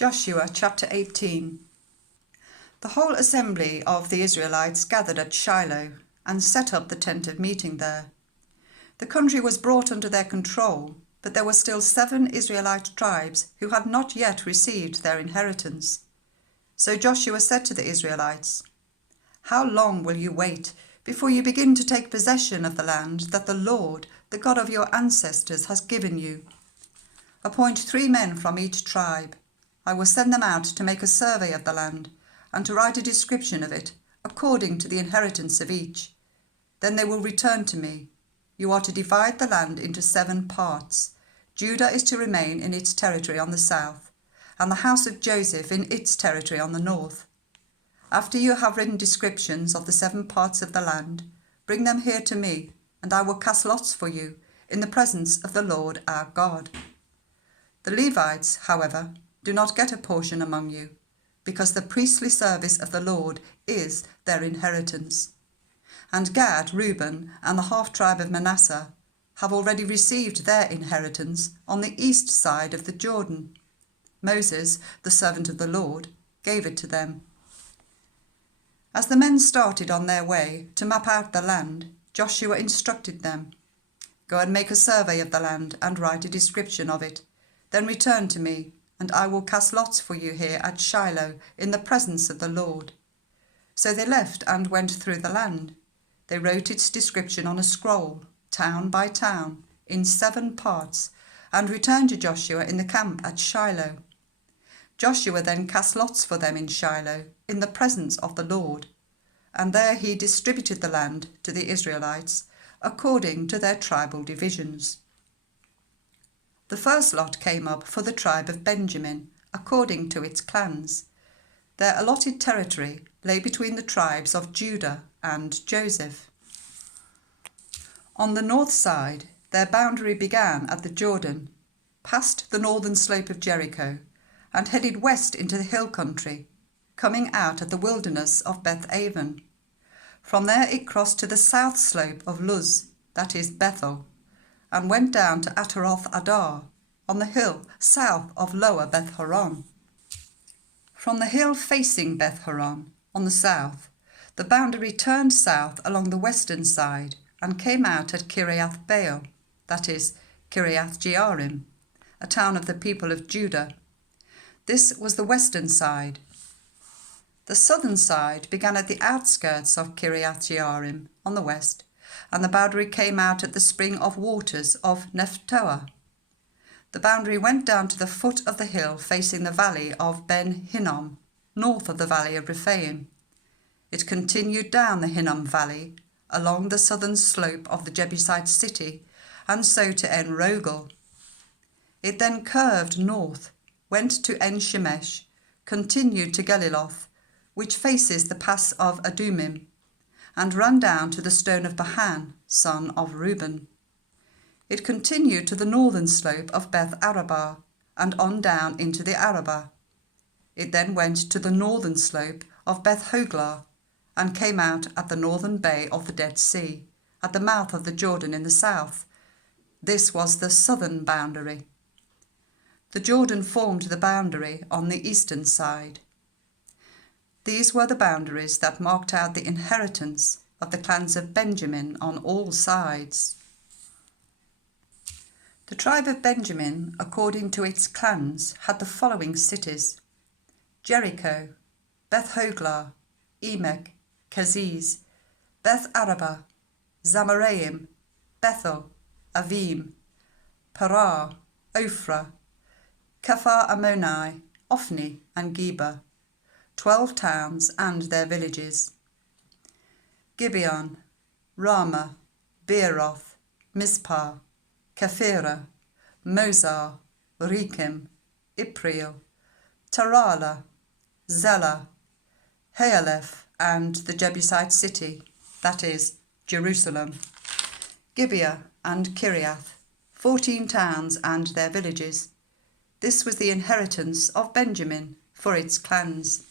Joshua chapter 18. The whole assembly of the Israelites gathered at Shiloh and set up the tent of meeting there. The country was brought under their control, but there were still 7 Israelite tribes who had not yet received their inheritance. So Joshua said to the Israelites, "How long will you wait before you begin to take possession of the land that the Lord, the God of your ancestors, has given you? Appoint 3 men from each tribe. I will send them out to make a survey of the land and to write a description of it, according to the inheritance of each. Then they will return to me. You are to divide the land into 7 parts. Judah is to remain in its territory on the south, and the house of Joseph in its territory on the north. After you have written descriptions of the 7 parts of the land, bring them here to me, and I will cast lots for you in the presence of the Lord our God. The Levites, however, do not get a portion among you, because the priestly service of the Lord is their inheritance. And Gad, Reuben, and the half-tribe of Manasseh have already received their inheritance on the east side of the Jordan. Moses, the servant of the Lord, gave it to them." As the men started on their way to map out the land, Joshua instructed them, "Go and make a survey of the land and write a description of it. Then return to me, and I will cast lots for you here at Shiloh in the presence of the Lord." So they left and went through the land. They wrote its description on a scroll, town by town, in 7 parts, and returned to Joshua in the camp at Shiloh. Joshua then cast lots for them in Shiloh, in the presence of the Lord, and there he distributed the land to the Israelites, according to their tribal divisions. The first lot came up for the tribe of Benjamin, according to its clans. Their allotted territory lay between the tribes of Judah and Joseph. On the north side, their boundary began at the Jordan, past the northern slope of Jericho, and headed west into the hill country, coming out at the wilderness of Beth-aven. From there it crossed to the south slope of Luz, that is Bethel, and went down to Ataroth Adar, on the hill south of Lower Beth-horon. From the hill facing Beth-horon, on the south, the boundary turned south along the western side and came out at Kiriath Baal, that is Kiriath Jearim, a town of the people of Judah. This was the western side. The southern side began at the outskirts of Kiriath Jearim on the west, and the boundary came out at the spring of waters of Nephtoah. The boundary went down to the foot of the hill facing the valley of Ben Hinnom, north of the valley of Rephaim. It continued down the Hinnom valley, along the southern slope of the Jebusite city, and so to En Rogel. It then curved north, went to En Shemesh, continued to Geliloth, which faces the pass of Adumim, and ran down to the stone of Bahan, son of Reuben. It continued to the northern slope of Beth Arabah, and on down into the Arabah. It then went to the northern slope of Beth Hoglah, and came out at the northern bay of the Dead Sea, at the mouth of the Jordan in the south. This was the southern boundary. The Jordan formed the boundary on the eastern side. These were the boundaries that marked out the inheritance of the clans of Benjamin on all sides. The tribe of Benjamin, according to its clans, had the following cities: Jericho, Beth Hoglah, Emek, Keziz, Beth Arabah, Zamaraim, Bethel, Avim, Parah, Ophrah, Kephar Ammoni, Ophni, and Geba, 12 towns and their villages. Gibeon, Ramah, Beeroth, Mizpah, Kephirah, Mozah, Rekem, Ipreel, Tarala, Zelah, Haeleph, and the Jebusite city, that is, Jerusalem, Gibeah and Kiriath, 14 towns and their villages. This was the inheritance of Benjamin for its clans.